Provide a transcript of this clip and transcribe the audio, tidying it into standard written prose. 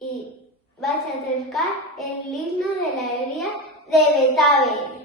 y vas a tocar el himno de la alegría de Beethoven.